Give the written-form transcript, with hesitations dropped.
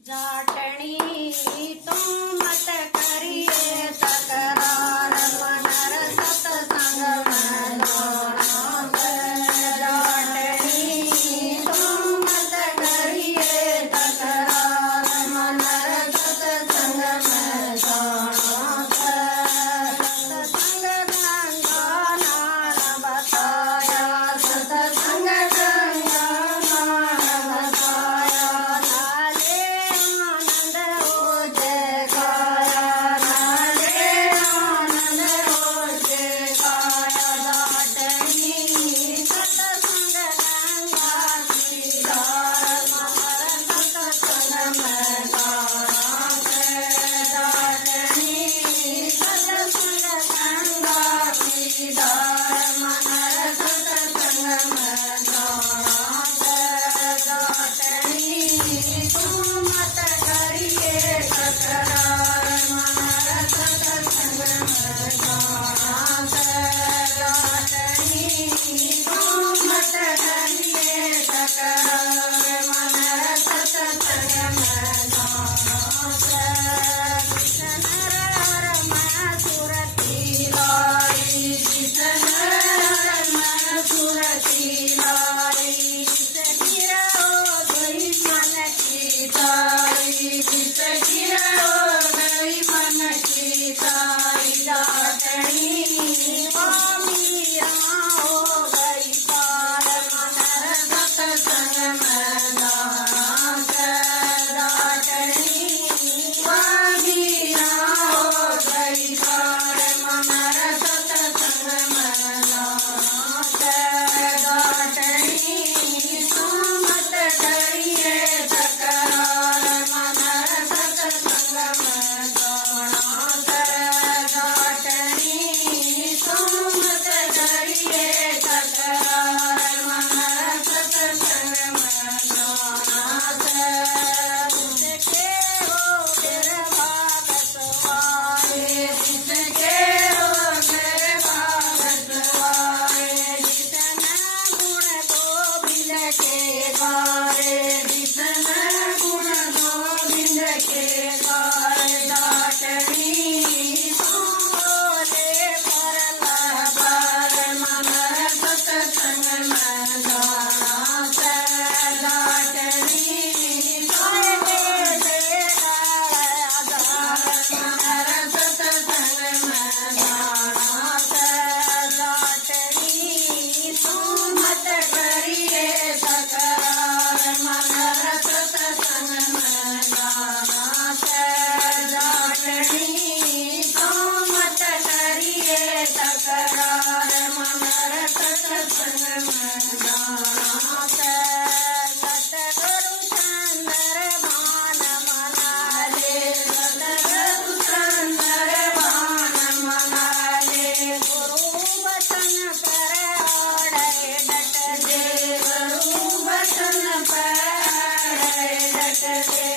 जाटणी तुम मत करिए तकरार मनर सत्संग में जाटणी तुम मत करिए तकरार मनर सत्संग में सत्संग गंगा नाम बताया सत्संग गंगा नाम बताया नाले आनंद हो जय गाया नाले आनंद हो जय गाया जाटनी सत्संग गंगा श्रीधार मकर सत्संग में जाटनी सत्संग गंगा श्रीधार मकर सत्संग में जाटनी तुम मत करिए तकरार मनर सत्संग में जाटनी तुम मत करिए तकरार मनर सत्संग में कृष्ण रमण सुरती लाई कृष्ण रमण सुरती लाई गिरो गई मन की ताई गिरो गई मन की ताई जाटनी स्वामी हो गई पार मनर सत्संग में जाटनी स्वामी हो गई पार मनर सत्संग में जाटनी तुम मत करिए तकरार मनर सत्संग में जाटनी तुम मत करिए तकरार मनर सत्संग में जिसके हो मेरे भागत वाले जिसके हो मेरे भागत वाले जितना गुण गोविंद के गारे जितना गुण गोविंद के गारे जाटनी बोले परला पार मनर सत्संग में जाटनी सोने देगा मनर सत्संग में जाटनी तुम मत करिए तकरार मनर सत्संग में जाटनी तुम मत करिए तकरार मनर सत्संग में सतगुरु चंद्र भान मना ले सतगुरु चंद्र भान मना ले गुरु वचन पर अड़े डट दे गुरु वचन पर अड़े डट दे